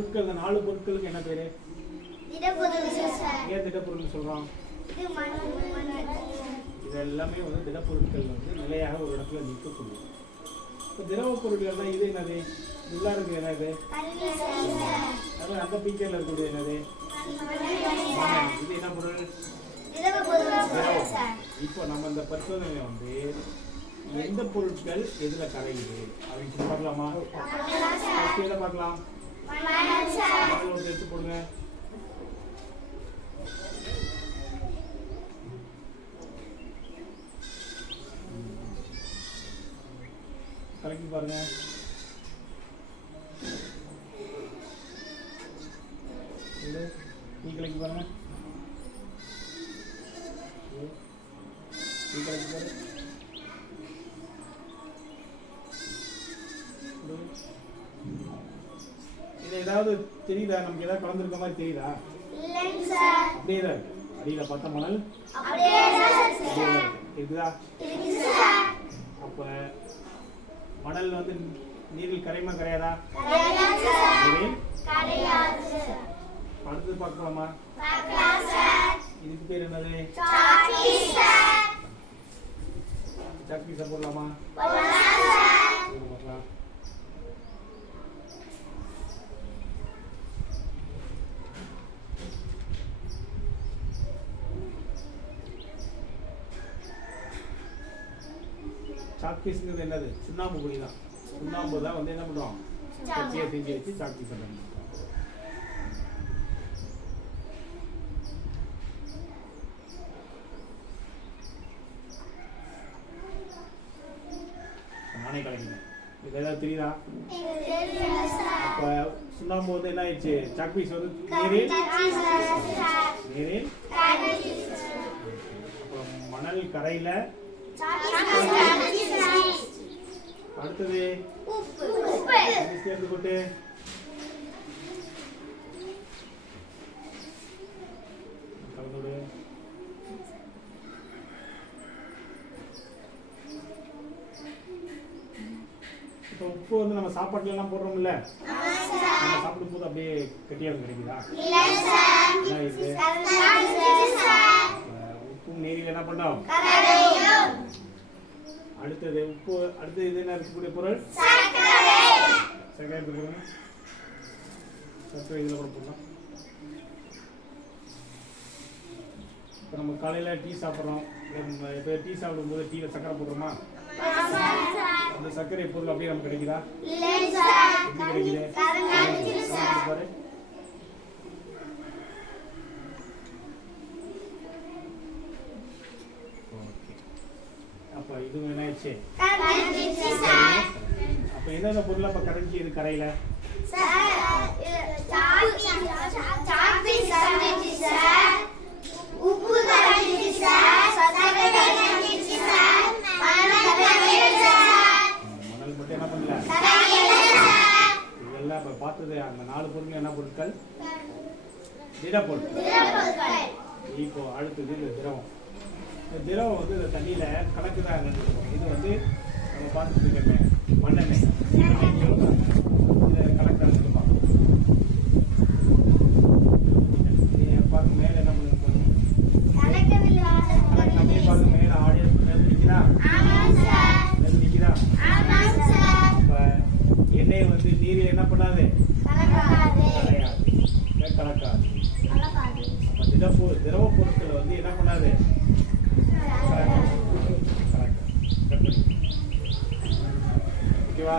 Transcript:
பொருட்கள் இந்த நாலு பொருட்களுக்கு என்ன பேரு? ஏன் திடப்பொருள் சொல்றோம் இது எல்லாமே வந்து திடப்பொருட்கள் வந்து நிலையாக ஒரு இடத்துல நிற்கக்கூடியது. இப்போ திரவ பொருட்கள்னா இது என்னது? உள்ளா இருக்கு என்னது? அது அந்த பீச்சர்ல இருக்கக்கூடிய என்னது. இது என்ன பொருள்? இப்போ நம்ம இந்த பரிசோதனையில வந்து எந்த பொருட்கள் எதுல கரையுது? அப்படின்னு சொல்லி பார்க்கலாமா? பார்க்கலாம். எடுத்து போடுங்க. கலக்கி பாருங்க. இது, நீ கலக்கி பாருங்க இது, நீ கலக்கி பாரு இது. இது ஏதாவது தெரியுதா? நமக்கு ஏதாவது கலந்துருக்க மாதிரி தெரியுதா? அப்படியே தான் அடியில் பார்த்தா மணல். இருக்குதா அப்போ மணல் வந்து நீரில் கரையுமா கரையாதா? அடுத்து பார்க்கலாமா? இதுக்கு பேர் என்னது? சக்தி போடலாமா போடலாம் சார் இது பார்க்கலாம் சாக்பீஸ்ங்கிறது என்னது? சுண்ணாம்பு பொடி தான் சுண்ணாம்பு தான் வந்து என்ன பண்ணுறோம் கச்சியை செஞ்சு வச்சு சாக்பீஸ் பண்ணுறோம் நானே கலக்கினேன் இது ஏதாவது தெரியுதா? அப்போ சுண்ணாம்பு வந்து என்ன ஆயிடுச்சு? சாக்பீஸ் வந்து நீரில் நீரில் மணல் கரையில் அடுத்தது. கொட்டு கலந்துடு இப்போ உப்பு வந்து நம்ம சாப்பாட்டுல எல்லாம் போடுறோம்ல. சாப்பிடும் போது அப்படியே கட்டியாக கிடைக்குதா? உப்பும் நீரில் என்ன பண்ணோம்? அடுத்தது உப்பு அடுத்தது இது என்ன இருக்கக்கூடிய பொருள்? சர்க்கரை. எடுத்துக்கோங்க சர்க்கரை இதில் கூட போடலாம். இப்போ நம்ம காலையில் டீ சாப்பிட்றோம். இப்போ டீ சாப்பிடும்போது டீயில் சர்க்கரை போடுறோமா? அந்த சர்க்கரை பொருள் அப்படியே நமக்கு கிடைக்குதா? எப்படி கிடைக்குது? பாரு அப்போ இது என்ன ஆயிடுச்சு அப்போ எந்தெந்த பொருள் அப்போ கரைஞ்சி இது கரையில்? மணல் மட்டும் என்ன பண்ணல? இதெல்லாம் இப்போ பார்த்தது அந்த நாலு பொருட்கள் என்ன பொருட்கள்? திடப்பொருட்கள். இப்போ அடுத்தது இந்த திரவம். திரவம் வந்து இந்த தண்ணியில் கலக்குதா என்னன்னு சொல்லுவோம். இது வந்து நம்ம பார்த்துட்டு இருக்கோமே மண்ணெண்ணெய். சீமெண்ணெய் சொல்லுவாங்க இதை கலக்குதான்னு சொல்லுவாங்க. பாருங்க மேலே என்ன பண்ணுங்க பாருங்க மேலே ஆடியன்ஸ் ஆமாம் சார் இப்போ எண்ணெய் வந்து நீரில் என்ன பண்ணாது? கலக்காது. கலக்காது. அப்போ திடப்பொ திரவ பொருட்கள் வந்து என்ன பண்ணாது? ஓகேவா